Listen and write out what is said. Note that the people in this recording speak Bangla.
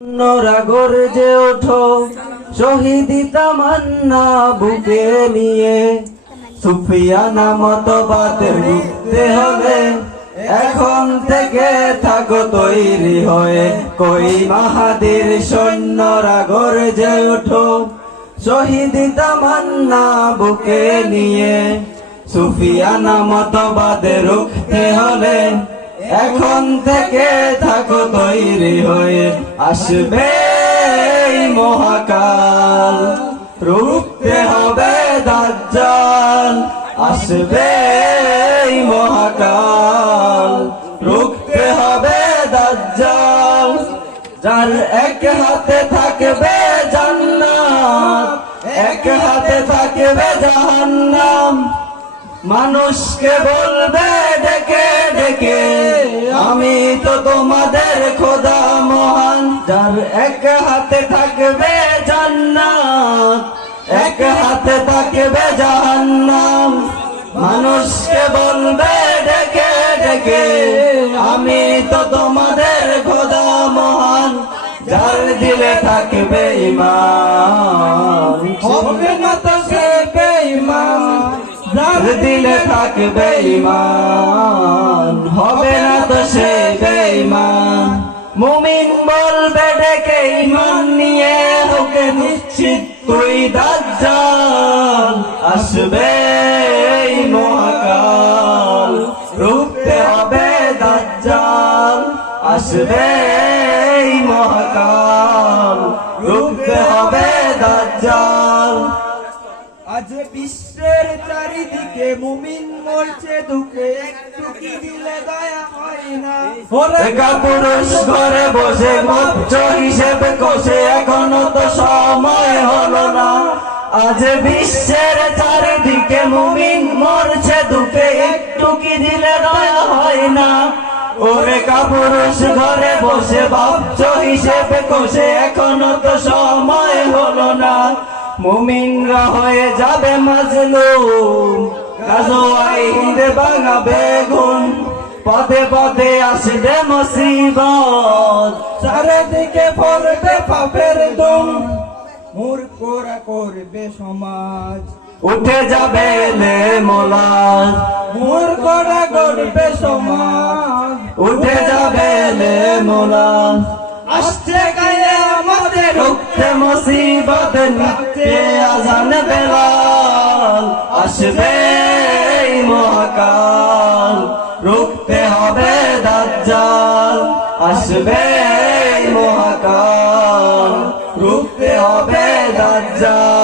অন্যরা গর্জে ওঠো শহীদি তামান্না বুকে নিয়ে, সুফিয়ানা মতবাদ রুখতে হলে এখন থেকে থাকো তৈরি হয়ে। কই মাহাদির সৈন্যরা গর্জে ওঠো শহীদি তামান্না বুকে নিয়ে, সুফিয়ানা মতবাদ রুখতে হলে এখন থেকে থাকো তৈরি হয়ে। আসবে এই মহাকাল, রুখতে হবে দাজ্জাল। আসবে এই মহাকাল, রুখতে হবে দাজ্জাল। যার এক হাতে থাকবে জান্নাত, এক হাতে থাকবে জাহান্নাম। মানুষকে বলবে ডেকে ডেকে, আমি তো তোমাদের খোদা মহান। যার এক হাতে থাকবে জান্নাত, এক হাতে থাকবে জাহান্নাম। মানুষকে বলবে ডেকে ডেকে, আমি তো তোমাদের খোদা মহান। যার দিলে থাকবে ঈমান, হবে না তো সে বেঈমান। যার দিলে থাকবে ঈমান, হবে না তো সে বেঈমান। মুমিন বলবে ডেকে ঈমান নিয়ে, হোকে নিশ্চিত তুই দাজ্জাল। আসবে এই মহাকাল, রুখতে হবে দাজ্জাল। আসবে এই মহাকাল, রুখতে হবে দাজ্জাল। আজ বিশ্বের চারিদিকে মুমিন মরছে দুঃখে, একটু কি দিলে দয়া হয় না? একা পুরুষ ঘরে বসে মাপছ হিসেবে কষে, এখনো তো সময় হলো না। আজ বিশ্বের চারিদিকে মুমিন মরছে দুঃখে, একটু কি দিলে দয়া হয় না? ওরে কাপুরুষ ঘরে বসে ভাবছ হিসেবে কষে, এখনো তো সময় হলো না। মুমিনরা হয়ে যাবে মাজলুম, গাজওয়ায়ে ভাঙাবে ঘুম। পদে পদে আসবে মুসিবত, চারিদিকে পড়বে পাপের দুম। মূর্খরা করবে সমাজ, উঠে যাবে লেমলাজ। মূর্খরা করবে সমাজ, উঠে যাবে লেমলাজ। আসছে গায়ে আমাদের রুখতে মুসিবত, নিতে আজান বেলাল। আসবে এই মহাকাল, রুখতে হবে দাজ্জাল। আসবে এই মহাকাল, রুখতে হবে দাজ্জাল।